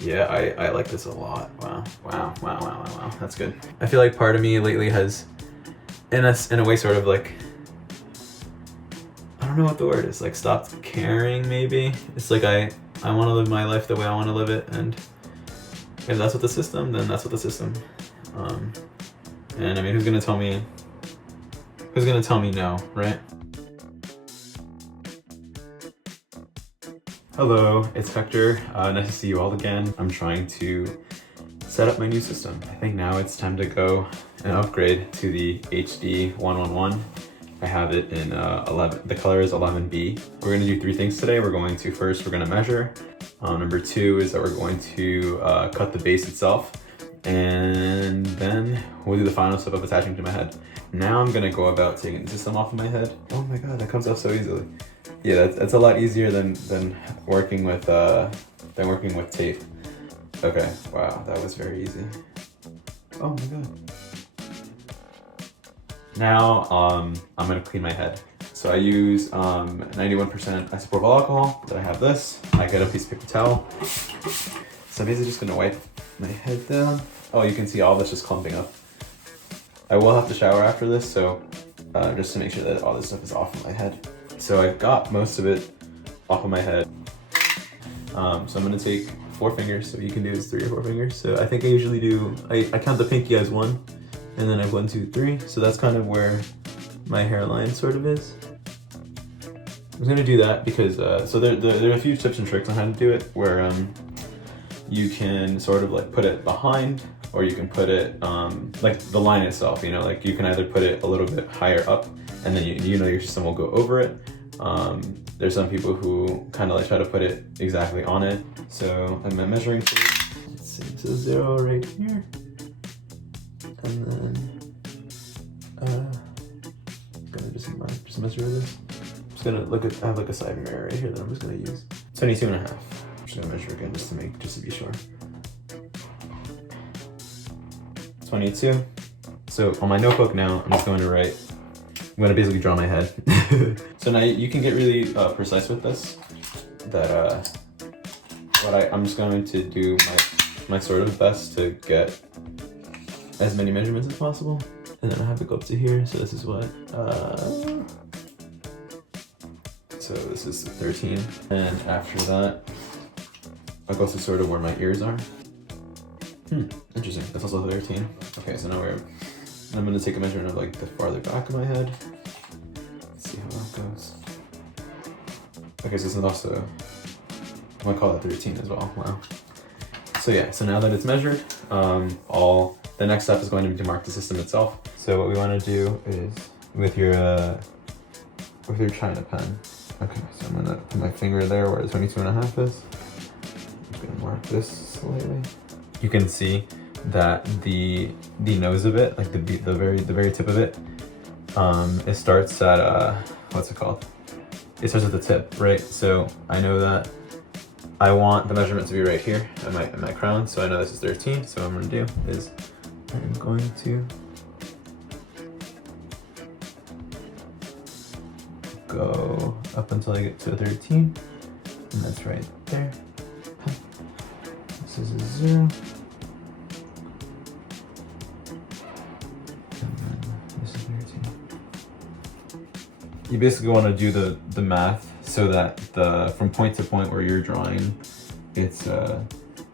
Yeah, I like this a lot. Wow, wow, wow, wow, wow, wow. That's good. I feel like part of me lately has, in a way, sort of like, I don't know what the word is, like stopped caring maybe. It's like I want to live my life the way I want to live it, and if that's what the system, then that's what the system. And I mean, who's gonna tell me no, right? Hello, it's Hector. Nice to see you all again. I'm trying to set up my new system. I think now it's time to go and upgrade to the HD 111. I have it in 11, the color is 11B. We're gonna do 3 things today. We're going to first, we're gonna measure. Number 2 is that we're going to cut the base itself. And then we'll do the final step of attaching to my head. Now I'm gonna go about taking the system off of my head. Oh my God, that comes off so easily. Yeah, that's a lot easier than working with tape. Okay, wow, that was very easy. Oh my God. Now I'm gonna clean my head. So I use 91% isopropyl alcohol. Then I have this. I get a piece of paper towel. So I'm basically just gonna wipe my head down. Oh, you can see all this just clumping up. I will have to shower after this, so just to make sure that all this stuff is off of my head. So I got most of it off of my head. So I'm gonna take 4 fingers, so you can do this 3 or 4 fingers. So I think I usually do, I count the pinky as 1, and then I have 1, 2, 3. So that's kind of where my hairline sort of is. I'm gonna do that because, so there are a few tips and tricks on how to do it, where you can sort of like put it behind, or you can put it like the line itself, you know, like you can either put it a little bit higher up, and then you know your system will go over it. There's some people who kind of like try to put it exactly on it. So I'm measuring tape. Let's see, so 0 right here, and then I'm gonna just measure this. I'm just gonna look at, I have like a side mirror right here that I'm just gonna use. 22.5. I'm just gonna measure again just to be sure. 22. So on my notebook now, I'm just going to write, I'm gonna basically draw my head. So now you can get really precise with this. I'm just going to do my sort of best to get as many measurements as possible. And then I have to go up to here, so this is what, so this is 13. And after that, I'll go to sort of where my ears are. Interesting, that's also 13. Okay, so now I'm gonna take a measurement of like the farther back of my head. Let's see how that goes. Okay, so this is also, I'm gonna call it 13 as well, wow. So yeah, so now that it's measured, the next step is going to be to mark the system itself. So what we wanna do is, with your China pen. Okay, so I'm gonna put my finger there where the 22.5 is. I'm gonna mark this slightly. You can see that the nose of it, like the very tip of it, it starts at what's it called? It starts at the tip, right? So I know that I want the measurement to be right here at my crown. So I know this is 13. So what I'm gonna do is I'm going to go up until I get to 13, and that's right there. This is a 0. And then this is 13. You basically want to do the math so that from point to point where you're drawing, it's the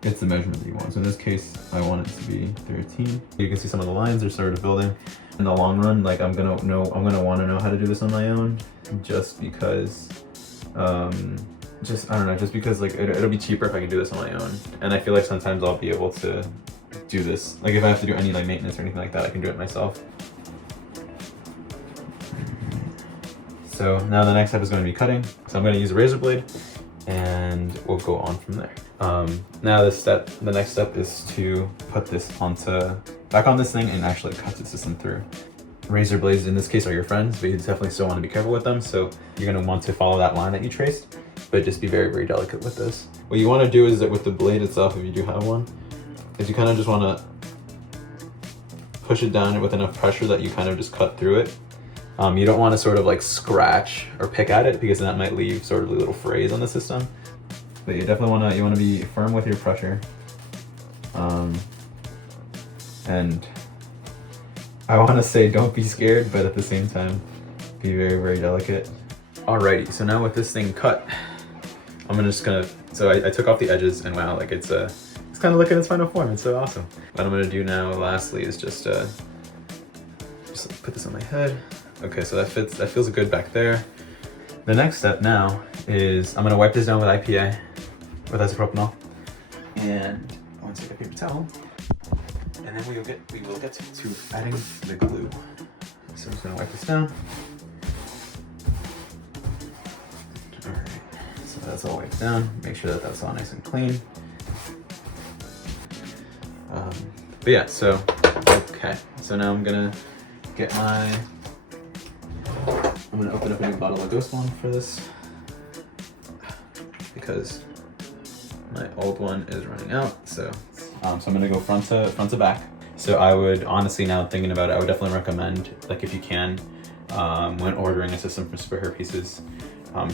measurement that you want. So in this case, I want it to be 13. You can see some of the lines are sort of building. In the long run, like I'm gonna want to know how to do this on my own, just because just because like it'll be cheaper if I can do this on my own. And I feel like sometimes I'll be able to do this, like if I have to do any like maintenance or anything like that, I can do it myself. So now the next step is going to be cutting. So I'm going to use a razor blade, and we'll go on from there. Now the next step is to put this back on this thing and actually cut the system through. Razor blades in this case are your friends, but you definitely still want to be careful with them. So you're going to want to follow that line that you traced, but just be very, very delicate with this. What you want to do is that with the blade itself, if you do have one, is you kind of just want to push it down with enough pressure that you kind of just cut through it. You don't want to sort of like scratch or pick at it, because that might leave sort of little frays on the system. But you definitely wanna be firm with your pressure. And I wanna say don't be scared, but at the same time, be very, very delicate. Alrighty, so now with this thing cut, so I took off the edges, and wow, like it's kind of looking its final form. It's so awesome. What I'm gonna do now, lastly, is just put this on my head. Okay, so that feels good back there. The next step now is I'm gonna wipe this down with IPA, with isopropanol, and I want to take a paper towel, and then we will get to adding the glue. So I'm just gonna wipe this down. All right, so that's all wiped down. Make sure that that's all nice and clean. But yeah, so okay, so now I'm gonna open up a new bottle of Ghost Wand for this, because my old one is running out. So I'm gonna go front to back. So I would honestly, now thinking about it, I would definitely recommend, like if you can, when ordering a system from Superhairpieces,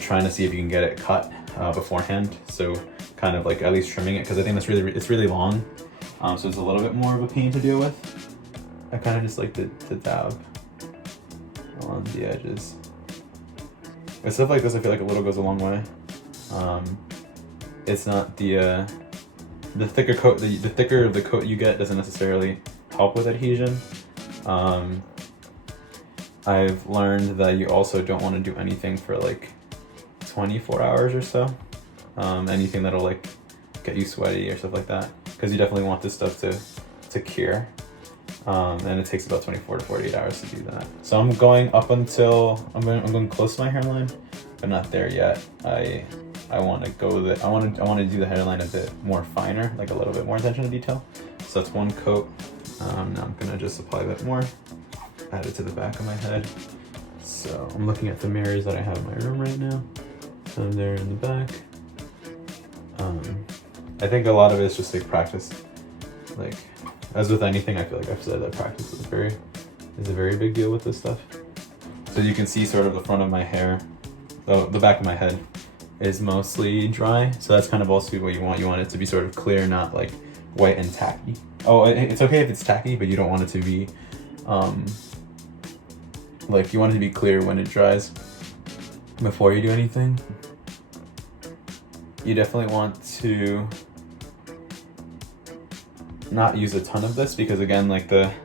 trying to see if you can get it cut beforehand. So kind of like at least trimming it, because I think it's really long. So it's a little bit more of a pain to deal with. I kind of just like to dab on the edges. With stuff like this, I feel like a little goes a long way. It's not the thicker coat, the thicker the coat you get doesn't necessarily help with adhesion. I've learned that you also don't want to do anything for like 24 hours or so. Anything that'll like get you sweaty or stuff like that, because you definitely want this stuff to cure. And it takes about 24 to 48 hours to do that. So I'm going up until I'm going close to my hairline, but not there yet. I want to go I want to do the hairline a bit more finer, like a little bit more attention to detail. So that's one coat. Now I'm gonna just apply a bit more, add it to the back of my head. So I'm looking at the mirrors that I have in my room right now. So I'm there in the back. I think a lot of it is just like practice. Like, as with anything, I feel like I've said that practice is a very big deal with this stuff. So you can see sort of the front of my hair, the back of my head is mostly dry. So that's kind of also what you want. You want it to be sort of clear, not like white and tacky. Oh, it's okay if it's tacky, but you don't want it to be, like you want it to be clear when it dries before you do anything. You definitely want to not use a ton of this, because again, like it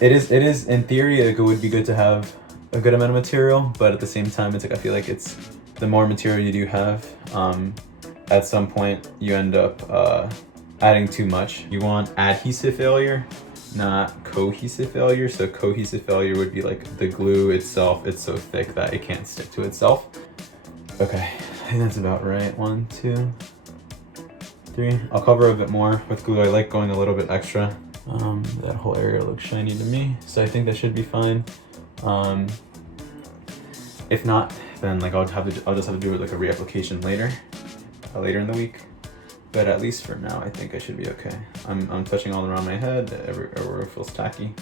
is in theory it would be good to have a good amount of material, but at the same time it's like I feel like it's the more material you do have, at some point you end up adding too much. You want adhesive failure, not cohesive failure. So cohesive failure would be like the glue itself, it's so thick that it can't stick to itself. Okay, I think that's about right. 1, 2, 3. I'll cover a bit more with glue. I like going a little bit extra. That whole area looks shiny to me, so I think that should be fine. If not, then like I'll just have to do it like a reapplication later in the week. But at least for now, I think I should be okay. I'm touching all around my head. Everywhere it feels tacky.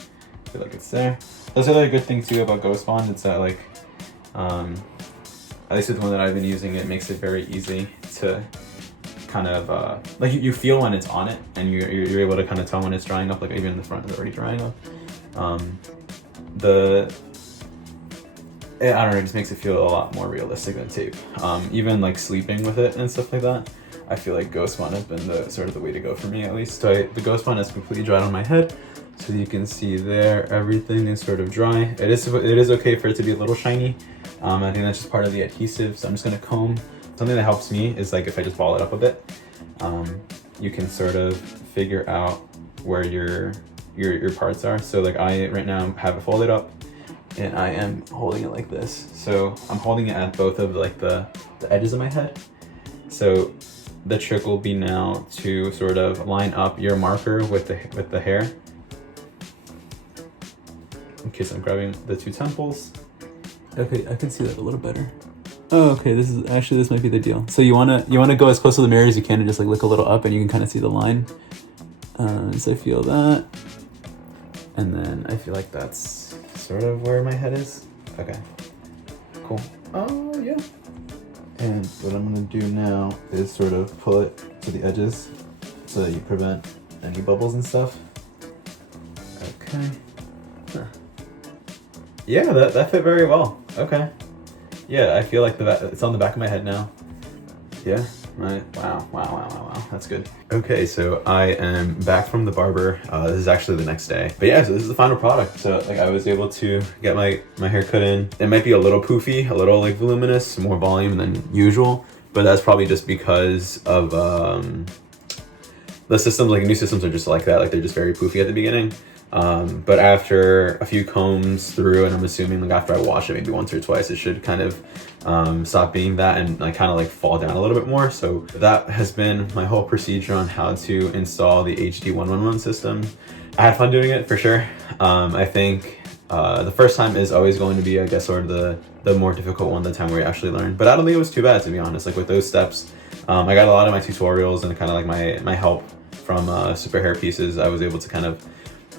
I feel like it's there. That's another good thing too about Ghost Wand. It's that like, at least with the one that I've been using, it makes it very easy to kind of like you feel when it's on it, and you're able to kind of tell when it's drying up. Like even in the front is already drying up. I don't know, it just makes it feel a lot more realistic than tape. Even like sleeping with it and stuff like that, I feel like Ghost Wand has been the sort of the way to go for me, at least. So the Ghost Wand is completely dried on my head, so you can see there everything is sort of dry. It is okay for it to be a little shiny. I think that's just part of the adhesive. So I'm just gonna comb. Something that helps me is like if I just ball it up a bit, you can sort of figure out where your parts are. So like I right now have it folded up, and I am holding it like this. So I'm holding it at both of like the edges of my head. So the trick will be now to sort of line up your marker with the hair. Okay, so I'm grabbing the two temples. Okay, I can see that a little better. Oh, okay, this might be the deal. So you wanna go as close to the mirror as you can and just like look a little up, and you can kind of see the line. So I feel that. And then I feel like that's sort of where my head is. Okay, cool. Oh yeah. And what I'm gonna do now is sort of pull it to the edges so that you prevent any bubbles and stuff. Okay. Huh. Yeah, that fit very well. Okay. Yeah, I feel like it's on the back of my head now. Yeah, right. Wow. That's good. Okay, so I am back from the barber. This is actually the next day. But yeah, so this is the final product. So like I was able to get my hair cut in. It might be a little poofy, a little like voluminous, more volume than usual, but that's probably just because of the systems, like new systems are just like that. Like they're just very poofy at the beginning. But after a few combs through, and I'm assuming like after I wash it maybe once or twice, it should kind of stop being that and like kind of like fall down a little bit more. So that has been my whole procedure on how to install the HD111 system. I had fun doing it for sure. I think the first time is always going to be, I guess, sort of the more difficult one, the time where you actually learn. But I don't think it was too bad, to be honest. Like with those steps, I got a lot of my tutorials and kind of like my help from Superhairpieces. I was able to kind of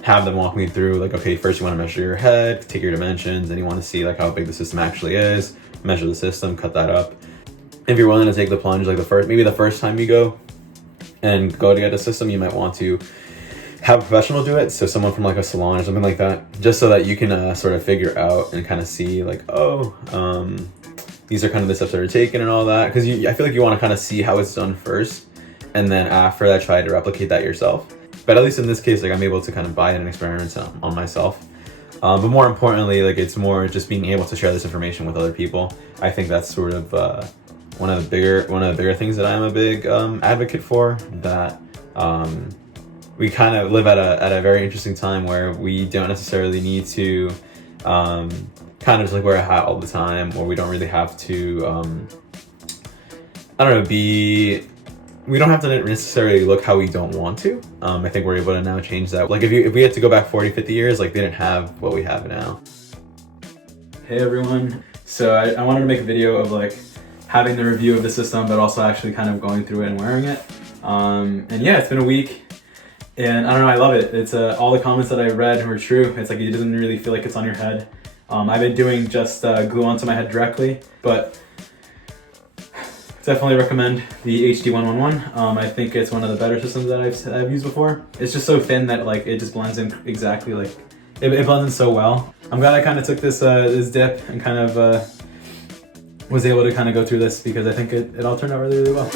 have them walk me through like, okay, first you want to measure your head, take your dimensions, and you want to see like how big the system actually is, measure the system, cut that up. If you're willing to take the plunge, like maybe the first time you go to get a system, you might want to have a professional do it. So someone from like a salon or something like that, just so that you can sort of figure out and kind of see like, oh, these are kind of the steps that are taken and all that. Cause I feel like you want to kind of see how it's done first. And then after that, try to replicate that yourself. But at least in this case, like I'm able to kind of buy in and experiment on myself. But more importantly, like it's more just being able to share this information with other people. I think that's sort of one of the bigger things that I'm a big advocate for. That we kind of live at a very interesting time where we don't necessarily need to kind of just like wear a hat all the time, or we don't really have to I don't know, we don't have to necessarily look how we don't want to. I think we're able to now change that. Like if we had to go back 40, 50 years, like they didn't have what we have now. Hey everyone. So I wanted to make a video of like having the review of the system, but also actually kind of going through it and wearing it. And yeah, it's been a week and I don't know, I love it. It's all the comments that I read were true. It's like, it doesn't really feel like it's on your head. I've been doing just glue onto my head directly, but definitely recommend the HD111. I think it's one of the better systems that I've used before. It's just so thin that like it just blends in exactly, like it blends in so well. I'm glad I kind of took this dip and kind of was able to kind of go through this, because I think it all turned out really, really well.